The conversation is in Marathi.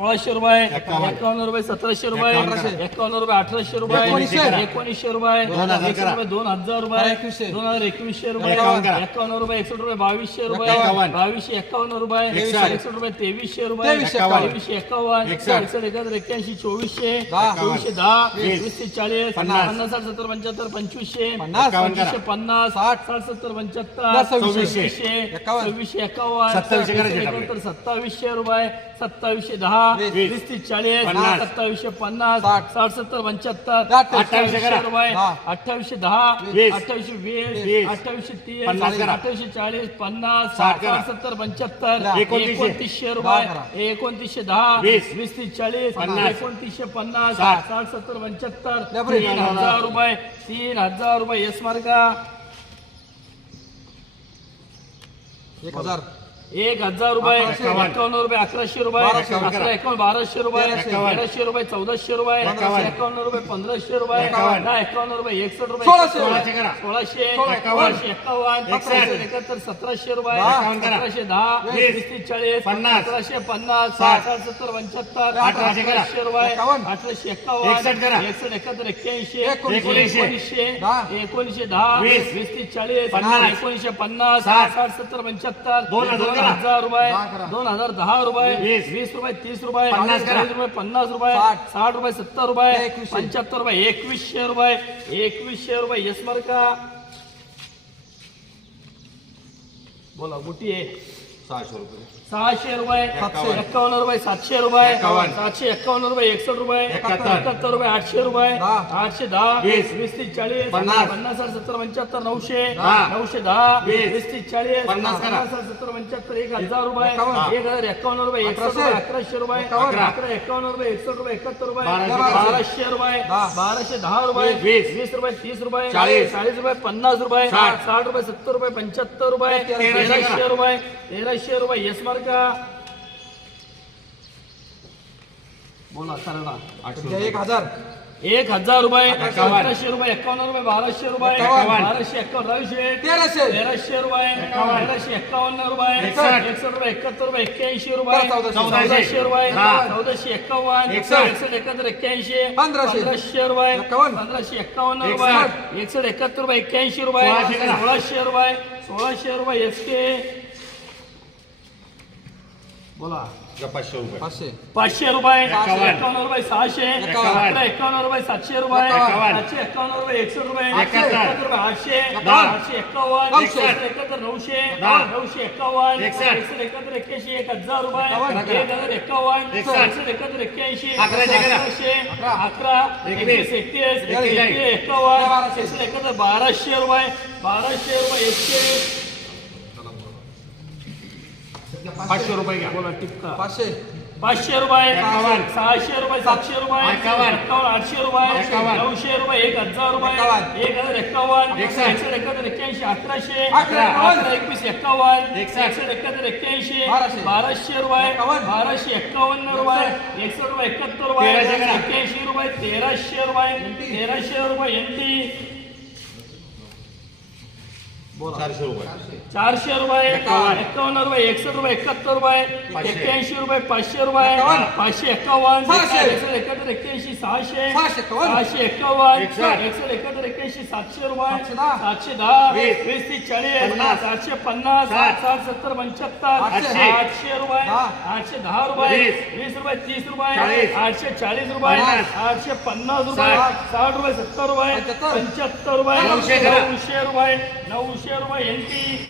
सोळाशे रुपये एकावन्न. रुपये सतराशे रुपये एकावन्न रुपये अठराशे रुपये एकोणीसशे रुपये रुपये दोन हजार रुपये दोन हजार एकवीसशे रुपये एकावन्न रुपये एकसष्ट रुपये बावीसशे रुपये बावीसशे एकावन्न रुपये एकसष्ट. रुपये तेवीसशे रुपये तेवीसशे एकावन्न. एकसष्ट. एकाहत्तर एक्क्याऐंशी चोवीसशे चोवीसशे दहा वीस. ते चाळीस पन्नास. साठ सत्तर पंच्याहत्तर पंचवीसशे पंचवीसशे पन्नास साठ. साठ सत्तर पंच्याहत्तर सव्वीसशे. सव्वीसशे एकावन्न. सत्तावीसशे रुपये सत्तावीसशे दहा वीस तीस चाळीस सत्तावीसशे पन्नास साठ. सत्तर पंच्याहत्तर अठ्ठावीसशे रुपये अठ्ठावीसशे दहा अठ्ठावीसशे वीस अठ्ठावीसशे तीस अठ्ठावीसशे चाळीस पन्नास साठ सत्तर पंच्याहत्तर एकोणतीसशे. रुपये. एकोणतीसशे दहा वीस. तीस चाळीस एकोणतीसशे पन्नास साठ. सत्तर पंच्याहत्तर तीन हजार रुपये तीन हजार रुपये. येस मार्का. एक हजार. एक हजार रुपये एकावन्न रुपये अकराशे रुपये अकरा एकावन्न बाराशे रुपये तेराशे रुपये चौदाशे रुपये एकावन्न. रुपये पंधराशे रुपये दहा एकावन्न रुपये एकसष्ट रुपये सोळाशे. सोळाशे एकावन्न. एकाहत्तर सतराशे रुपये सतराशे दहा वीस. चाळीस अकराशे पन्नास साठ. सत्तर पंच्याहत्तर अठराशे रुपये अठराशे एकावन्न एकसष्ट एकाहत्तर एक्क्याऐंशी एकोणीसशे. एकोणीसशे दहा. वीस. तीस चाळीस एकोणीसशे पन्नास साठ. सत्तर पंच्याहत्तर दोन हजार. रुपये दोन हजार दहा रुपये वीस. रुपये तीस रुपये चाळीस रुपये पन्नास रुपये साठ. रुपये सत्तर रुपये पंच्याहत्तर रुपये एकवीसशे रुपये एकवीसशे रुपये. यस का बोला गुटी आहे. सहाशे रुपये. सहाशे रुपये एकावन्न. रुपये सातशे रुपये सातशे एकावन्न रुपये एकसष्ट रुपये एकाहत्तर. रुपये आठशे रुपये आठशे दहा वीस. वीस तीस चाळीस पन्नास. साठ सत्तर पंच्याहत्तर नऊशे नऊशे दहा वीस. तीस चाळीस पन्नास साठ सत्तर पंच्याहत्तर एक हजार रुपये एक हजार एकावन्न रुपये एकसष्ट रुपये अकराशे रुपये अकरा. एकावन्न रुपये एकसष्ट रुपये एकाहत्तर रुपये बाराशे रुपये बाराशे दहा रुपये वीस वीस. रुपये तीस रुपये चाळीस. चाळीस रुपये पन्नास रुपये साठ. रुपये सत्तर रुपये पंच्याहत्तर रुपये तेराशे रुपये तेराशे रुपये येस मार्का बोला सरळा. एक हजार. एक हजार रुपये अकराशे रुपये एकावन्न रुपये बाराशे रुपये बाराशे एकावन्न. बाराशे तेराशे. तेराशे रुपये तेराशे एकावन्न रुपये एकसष्ट. रुपये एकाहत्तर रुपये एक्क्याऐंशी रुपये चौदाशे. रुपये चौदाशे एकावन्न एकसष्ट. एकाहत्तर एक्क्याऐंशी पंधराशे. रुपये. पंधराशे एकावन्न रुपये एकसष्ट. एकाहत्तर रुपये एक्क्याऐंशी रुपये सोळाशे रुपये सोळाशे रुपये एस के बोला पाचशे रुपये पाचशे पाचशे रुपये एकावन्न. एकावन्न रुपये सहाशे एकावन्न. अकरा एकावन्न रुपये सातशे रुपये. सातशे एकावन्न रुपये एकसष्ट रुपये एकाहत्तर. एकाहत्तर रुपये आठशे. आठशे एकावन्न नऊशे. एकसष्ट एकाहत्तर नऊशे. नऊशे एकावन्न एकसष्ट. एकाहत्तर एक्क्याऐंशी एक हजार रुपये एकावन्न. एक हजार एकावन्न एकसष्ट. एकाहत्तर एक्क्याऐंशी अकराशे अकरा. एकवीस एकतीस एकावन्न एकसष्ट एकाहत्तर बाराशे रुपये बाराशे रुपये एकशे पाचशे रुपये घ्या बोला टिपका पाचशे पाचशे रुपये एकावन्न. सहाशे रुपये सातशे रुपये एकावन्न. एकावन्न आठशे रुपये एकावन्न. नऊशे रुपये एक हजार रुपये. एक हजार एकावन्न एकसष्ट. एकसष्ट एकाहत्तर एक्क्याऐंशी अकरा. अकरा एकवीस एकावन्न एकसष्ट. एकसष्ट एकाहत्तर एक्क्याऐंशी बाराशे. बाराशे रुपये एकावन्न. बाराशे एकावन्न रुपये एकसष्ट रुपये एकाहत्तर रुपये तेराशे. एक्क्याऐंशी रुपये तेराशे रुपये तेराशे रुपये एनटी चारशे रुपये चारशे रुपये एकावन्न. एकावन्न रुपये एकसष्ट रुपये एकाहत्तर रुपये. एक्क्याऐंशी रुपये पाचशे रुपये. पाचशे एकावन्न सहाशे. एकसष्ट एकाहत्तर एक्क्याऐंशी सहाशे सहाशे एकसष्ट. एकसष्ट एकाहत्तर एक्क्याऐंशी सातशे रुपये सातशे दहा. वीस. तीस चाळीस. सातशे पन्नास. साठ सत्तर पंच्याहत्तर आठशे. आठशे रुपये. आठशे दहा रुपये वीस. रुपये तीस रुपये. आठशे चाळीस रुपये. आठशे पन्नास रुपये साठ. रुपये सत्तर रुपये पंच्याहत्तर. रुपये नऊशे रुपये नऊशे रुपये एनटी